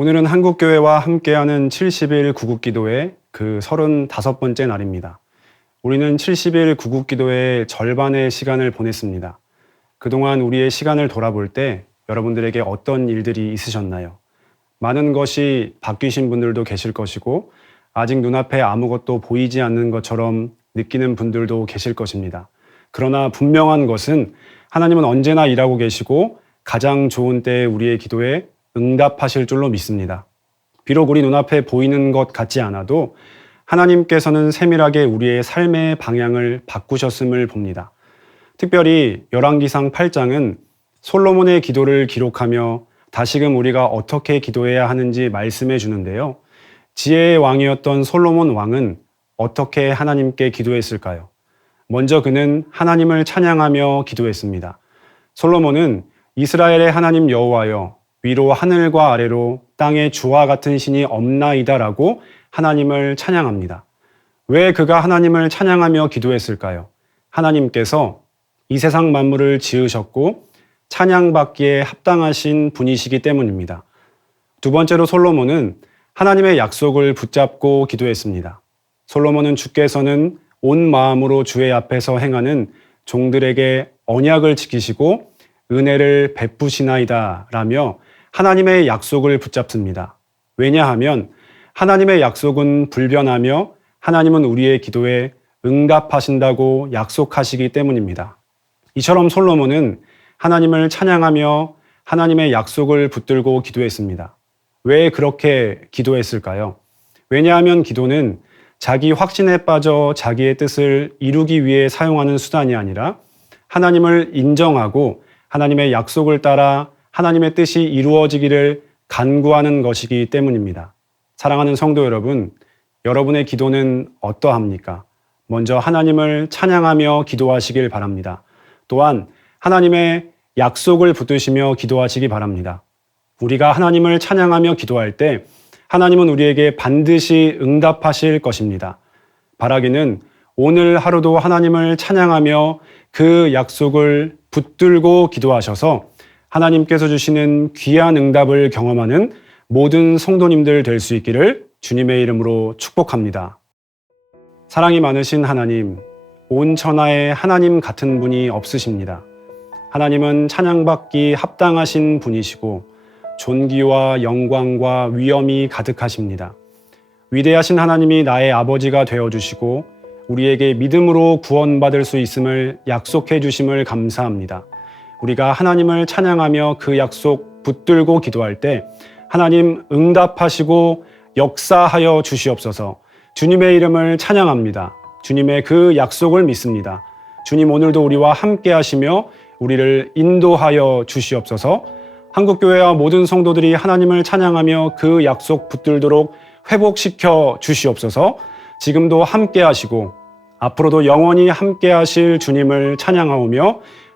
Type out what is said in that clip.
오늘은 한국교회와 함께하는 70일 구국기도의 그 35번째 날입니다. 우리는 70일 구국기도의 절반의 시간을 보냈습니다. 그동안 우리의 시간을 돌아볼 때 여러분들에게 어떤 일들이 있으셨나요? 많은 것이 바뀌신 분들도 계실 것이고 아직 눈앞에 아무것도 보이지 않는 것처럼 느끼는 분들도 계실 것입니다. 그러나 분명한 것은 하나님은 언제나 일하고 계시고 가장 좋은 때에 우리의 기도에 응답하실 줄로 믿습니다. 비록 우리 눈앞에 보이는 것 같지 않아도 하나님께서는 세밀하게 우리의 삶의 방향을 바꾸셨음을 봅니다. 특별히 열왕기상 8장은 솔로몬의 기도를 기록하며 다시금 우리가 어떻게 기도해야 하는지 말씀해 주는데요. 지혜의 왕이었던 솔로몬 왕은 어떻게 하나님께 기도했을까요? 먼저 그는 하나님을 찬양하며 기도했습니다. 솔로몬은 이스라엘의 하나님 여호와여 위로 하늘과 아래로 땅에 주와 같은 신이 없나이다라고 하나님을 찬양합니다. 왜 그가 하나님을 찬양하며 기도했을까요? 하나님께서 이 세상 만물을 지으셨고 찬양받기에 합당하신 분이시기 때문입니다. 두 번째로 솔로몬은 하나님의 약속을 붙잡고 기도했습니다. 솔로몬은 주께서는 온 마음으로 주의 앞에서 행하는 종들에게 언약을 지키시고 은혜를 베푸시나이다 라며 하나님의 약속을 붙잡습니다. 왜냐하면 하나님의 약속은 불변하며 하나님은 우리의 기도에 응답하신다고 약속하시기 때문입니다. 이처럼 솔로몬은 하나님을 찬양하며 하나님의 약속을 붙들고 기도했습니다. 왜 그렇게 기도했을까요? 왜냐하면 기도는 자기 확신에 빠져 자기의 뜻을 이루기 위해 사용하는 수단이 아니라 하나님을 인정하고 하나님의 약속을 따라 하나님의 뜻이 이루어지기를 간구하는 것이기 때문입니다. 사랑하는 성도 여러분, 여러분의 기도는 어떠합니까? 먼저 하나님을 찬양하며 기도하시길 바랍니다. 또한 하나님의 약속을 붙드시며 기도하시기 바랍니다. 우리가 하나님을 찬양하며 기도할 때 하나님은 우리에게 반드시 응답하실 것입니다. 바라기는 오늘 하루도 하나님을 찬양하며 그 약속을 붙들고 기도하셔서 하나님께서 주시는 귀한 응답을 경험하는 모든 성도님들 될 수 있기를 주님의 이름으로 축복합니다. 사랑이 많으신 하나님, 온 천하에 하나님 같은 분이 없으십니다. 하나님은 찬양받기 합당하신 분이시고 존귀와 영광과 위엄이 가득하십니다. 위대하신 하나님이 나의 아버지가 되어 주시고 우리에게 믿음으로 구원받을 수 있음을 약속해 주심을 감사합니다. 우리가 하나님을 찬양하며 그 약속 붙들고 기도할 때 하나님 응답하시고 역사하여 주시옵소서 주님의 이름을 찬양합니다. 주님의 그 약속을 믿습니다. 주님 오늘도 우리와 함께 하시며 우리를 인도하여 주시옵소서 한국교회와 모든 성도들이 하나님을 찬양하며 그 약속 붙들도록 회복시켜 주시옵소서 지금도 함께 하시고 앞으로도 영원히 함께 하실 주님을 찬양하오며